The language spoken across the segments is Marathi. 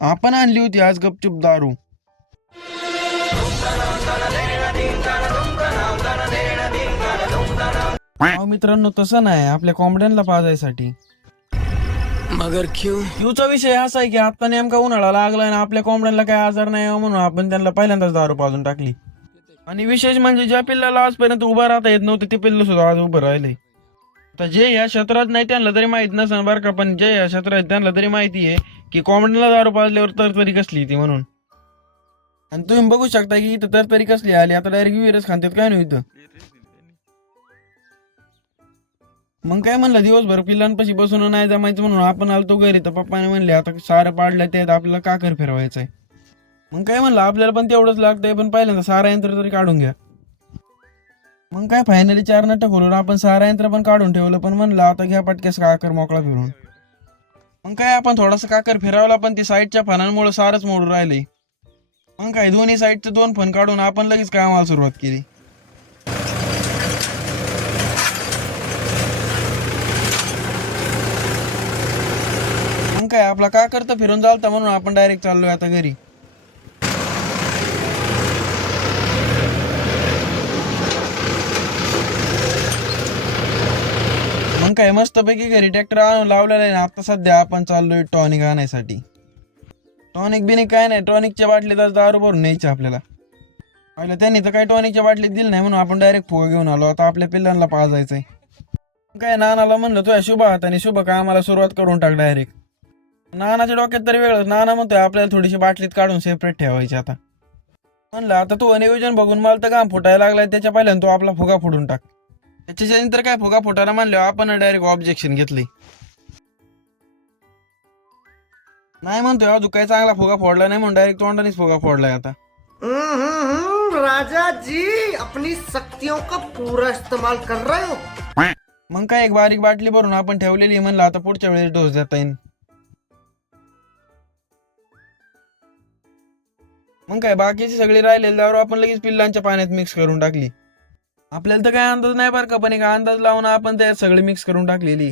आपण आणली होती आज गपचूप दारू. अहो मित्रांनो, तसं नाही, आपल्या कोंबड्यांना पाजायसाठी. मगर क्यों? क्यूचा विषय असा आहे की आता नेमका उन्हाळा लागलाय आणि आपल्या कोंबड्यांना काय आजार नाही यावं म्हणून आपण त्यांना पहिल्यांदाच दारू पाजून टाकली. आणि विशेष म्हणजे ज्या पिल्लाला आजपर्यंत उभा राहता येत नव्हते ते पिल्लू सुद्धा आज उभं राहिले. तर जे या क्षेत्रात नाही त्यांना तरी माहित नसेल बरं का, पण जे या क्षेत्रात त्यांना तरी माहिती आहे की कोंबड्याला दारू पाजल्यावर तरतरी कसली ती म्हणून. आणि तुम्ही बघू शकता की इथं तरतरी कसली आली, आता डायरेक्ट विरच खांतात काय नाही इथं. मग काय म्हणलं, दिवसभर पिल्लांपाशी बसून नाही जमायचं म्हणून आपण आलतो घरी, तर पप्पाने म्हणले आता सारं पाडलं त्यात आपल्याला काकर फिरवायचंय. मग काय म्हणलं आपल्याला पण तेवढंच लागतंय, पण पहिल्यांदा सारा यंत्र तरी काढून घ्या. मग काय फायनली 4 नट खोलून आपण सारा यंत्र पण काढून ठेवलं, पण म्हणलं आता घ्या पटक्यास काकर मोकळा फिरून. मग काय आपण थोडासा काकर फिरवला, पण ती साईडच्या फणांमुळे सारच मोडून राहिले. मग काय दोन्ही साईडचे 2 फण काढून आपण लगेच कामाला सुरुवात केली. मग काय आपला काकर तर फिरून चालता म्हणून आपण डायरेक्ट चाललोय आता घरी. मग काय मस्तपैकी घरी ट्रॅक्टर आणून लावलेला आहे ना. आता सध्या आपण चाललोय टॉनिक आणायसाठी. टॉनिक बिनिक काय नाही, टॉनिकच्या बाटलीत दारू भरून न्यायची आपल्याला. पहिलं त्यांनी तर काय टॉनिकच्या बाटलीत दिली नाही म्हणून आपण डायरेक्ट फुगा घेऊन आलो. आता आपल्या पिल्लांना पाजायचंय. काय नानाला म्हणलं तुझ्या शुभ हाताने शुभ कामाला सुरुवात करून टाक डायरेक्ट. नानाच्या डोक्यात तरी वेगळं, नाना म्हणतोय आपल्याला थोडीशी बाटलीत काढून सेपरेट ठेवायची. आता म्हणलं आता तू नियोजन बघून मला तर काम फुटायला लागलाय, त्याच्या पहिल्यानं तो आपला फुगा फोडून टाक. त्याच्यानंतर काय फुगा फुटायला म्हणलं आपण डायरेक्ट ऑब्जेक्शन घेतली. नाही म्हणतोय अजून काय चांगला फुगा फोडला नाही म्हणून डायरेक्ट तोंडानेच फुगा फोडलाय आता. राजा जी अपनी शक्तियों का पूरा इस्तेमाल कर रहे हो. मग काय एक बारीक बाटली भरून आपण ठेवलेली, म्हणलं आता पुढच्या वेळेस डोस देता येईल. मग काय बाकीची सगळी राहिलेली दारू आपण लगेच पिल्लांच्या पाण्यात मिक्स करून टाकली. आपल्याला तर काय अंदाज नाही बरं का, पण एक अंदाज लावून आपण त्यात सगळी मिक्स करून टाकलेली.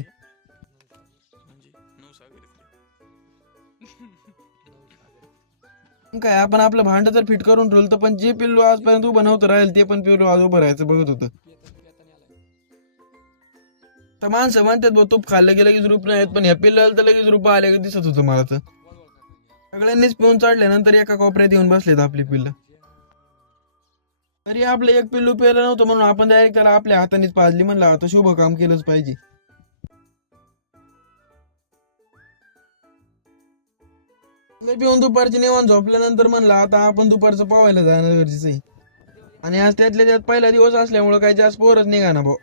मग काय आपण आपलं भांड तर फिट करून ठेवलं, पण जे पिल्लू आजपर्यंत उभं नव्हतं राहील ते पण पिल्लू आज उभं राहायचं बघत होतं. तर माणसं म्हणतात बघ तूप खाल्लं की लगेच रूप नाहीत, पण ह्या पिल्लाला तर लगेच रूप आले का दिसत होतं मला तर. सगळ्यांनीच पिऊन चढल्यानंतर एका कोपऱ्यात येऊन बसलेत आपली पिल्लं. तरी आपलं एक पिल्लू पेलं नव्हतं म्हणून आपण डायरेक्ट त्याला आपल्या हातानेच पाजली. म्हणलं आता शुभ काम केलंच पाहिजे. पिऊन दुपारची निवांत झोपल्यानंतर म्हणलं आता आपण दुपारचं पोवायला जाणं गरजेचं आहे. आणि आज त्यातल्या त्यात पहिला दिवस असल्यामुळे काही जास्त पोरच निघा ना भाऊ.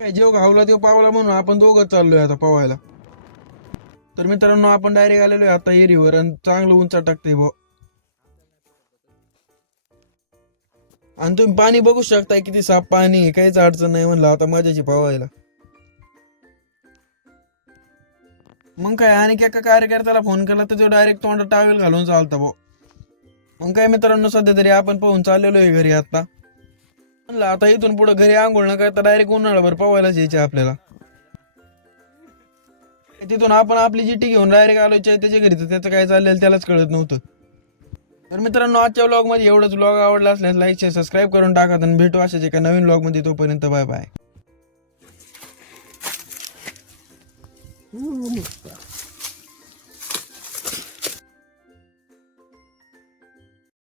काय जेव घावला तेव्हा पावला म्हणून आपण दोघं चाललोय आता पोवायला. तर मित्रांनो आपण डायरेक्ट आलेलो आहे आता एरीवर आणि चांगलं उंच टाकतंय भाऊ. आणि तुम्ही पाणी बघू शकताय किती साफ पाणी आहे, काहीच अडचण नाही. म्हणलं आता मजाची पोवायला. मग काय आणि एका कार्यकर्त्याला फोन केला तर तो डायरेक्ट तोंडात टावेल घालून चालता भाऊ. मग काय मित्रांनो सध्या तरी आपण पोहून चाललेलो आहे घरी आता. म्हणलं आता इथून पुढे घरी आंघोळ न करता डायरेक्ट उन्हाळाभर पोवायलाच यायचे आपल्याला. तिथून आपण आपली जिटी घेऊन डायरेक्ट आलो त्याच्या घरी, तर त्याचं काय चाललेलं त्यालाच कळत नव्हतं. तर मित्रांनो आजच्या व्लॉग मध्ये एवढंच. व्लॉग आवडला असल्यास लाईक शेअर सबस्क्राईब करून टाका आणि भेटू अशाच एका नवीन व्लॉग मध्ये. तोपर्यंत बाय बाय.